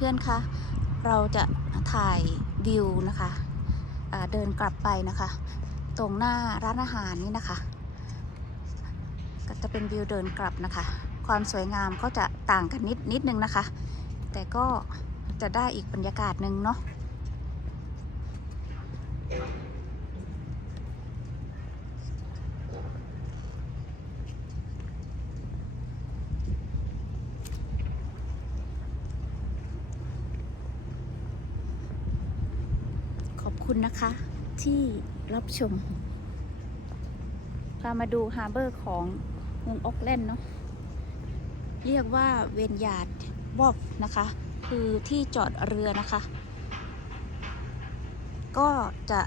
เพื่อนๆคะ เราจะถ่ายวิวนะคะเดินกลับไปนะคะ ตรงหน้าร้านอาหารนี่นะคะ ก็จะเป็นวิวเดินกลับนะคะ ความสวยงามก็จะต่างกันนิดนิดนึงนะคะ แต่ก็จะได้อีกบรรยากาศหนึ่งเนาะ คุณนะคะที่รับชมพามาดูฮาร์เบอร์ของเมืองออกแลนด์เนาะเรียกว่าเวนยาร์ดวอกนะคะ คือที่จอดเรือนะคะ ก็จะ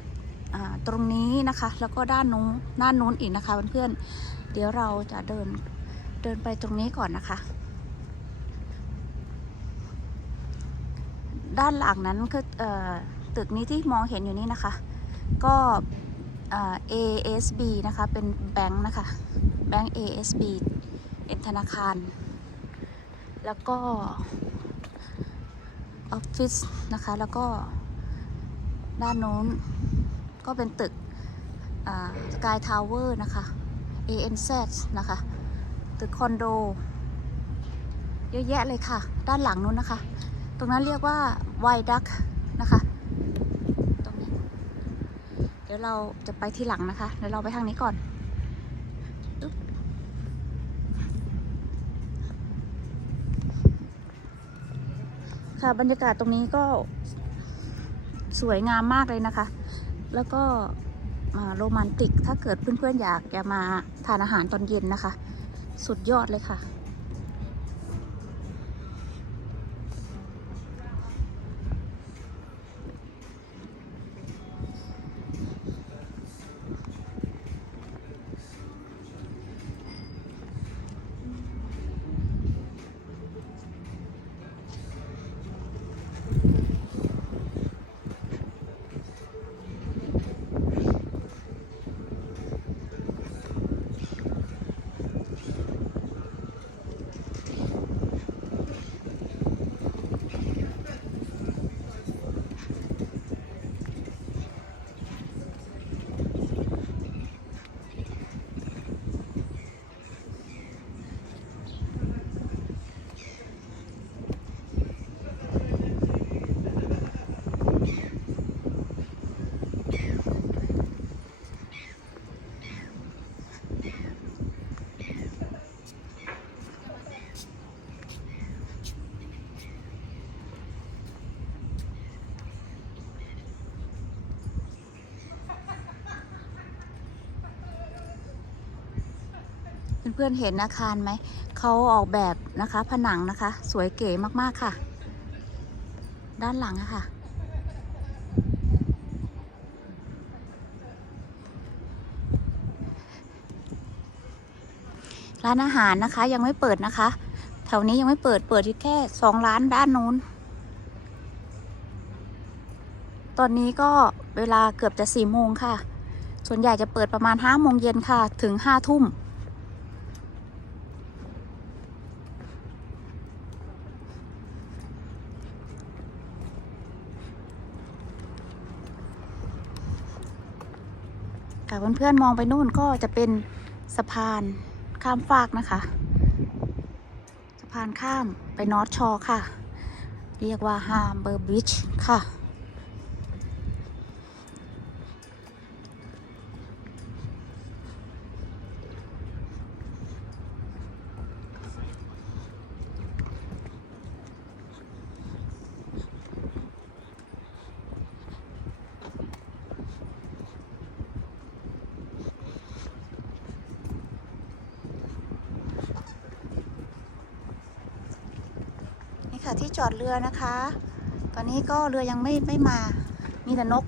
ตรงนี้นะคะ แล้วก็ด้านนู้นด้านนู้นอีกนะคะเพื่อนๆเดี๋ยวเราจะเดินเดินไปตรงนี้ก่อนนะคะ ด้านหลังนั้นคือเออ ตึกนี้ที่มองเห็นอยู่นี่นะคะ ก็ ASB นะคะ เป็นแบงค์นะคะแบงค์ ASB เป็นธนาคาร แล้วก็ออฟฟิศนะคะ แล้วก็ด้านโน้นก็เป็นตึกสกายทาวเวอร์นะคะ ANZ นะคะ ตึกคอนโด เยอะแยะเลยค่ะ ด้านหลังนู้นนะคะ ตรงนั้นเรียกว่าไวดักนะคะ ดี๋ยวเราจะไปที่หลังนะคะ เดี๋ยวเราไปทางนี้ก่อน ค่ะบรรยากาศตรงนี้ก็สวยงามมากเลยนะคะ แล้วก็มาโรแมนติก ถ้าเกิดเพื่อนๆอยากจะมาทานอาหารตอนเย็นนะคะ สุดยอดเลยค่ะ เพื่อนๆเห็นอาคารไหม เขาออกแบบนะคะ ผนังนะคะ สวยเก๋มากๆค่ะ ด้านหลังอะค่ะ ร้านอาหารนะคะยังไม่เปิดนะคะ แถวนี้ยังไม่เปิดเปิดที่แค่สองร้านด้านนู้น ตอนนี้ก็เวลาเกือบจะสี่โมงค่ะ ส่วนใหญ่จะเปิดประมาณห้าโมงเย็นค่ะ ถึงห้าทุ่ม ค่ะเพื่อนๆมองไปนู่นก็จะเป็นสะพานข้ามฟากนะคะ สะพานข้ามไปนอร์ทชอค่ะ เรียกว่าฮาร์เบอร์บริดจ์ค่ะ ค่ะที่จอดเรือนะคะ ตอนนี้ก็เรือยังไม่ไม่มา มีแต่นก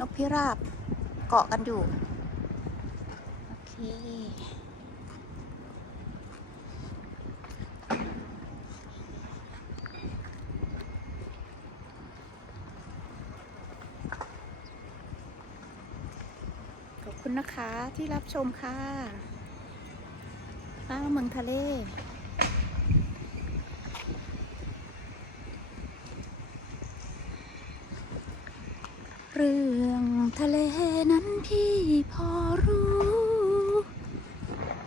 นกพิราบเกาะกันอยู่ โอเค ขอบคุณนะคะที่รับชมค่ะป้าเมืองทะเล เรื่องทะเลนั้นพี่พอรู้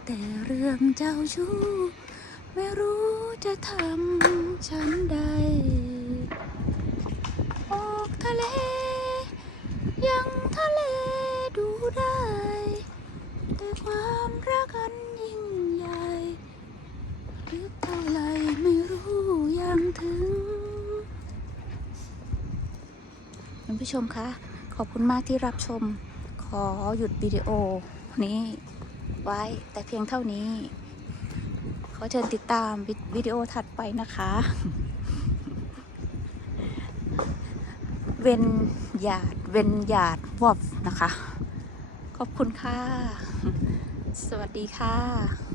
แต่เรื่องเจ้าชู้ไม่รู้จะทำใด ออกทะเล ยังทะเลดูได้ แต่ความรักอันยิ่งใหญ่ลึกเท่าไรไม่รู้ยังถึง คุณ ผู้ชมคะ ขอบคุณมากที่รับชม ขอหยุดวิดีโอนี้ไว้แต่เพียงเท่านี้ ขอเชิญติดตามวิวิดีโอถัดไปนะคะ เวนหยาด เวนหยาดวอบนะคะ ขอบคุณค่ะ สวัสดีค่ะ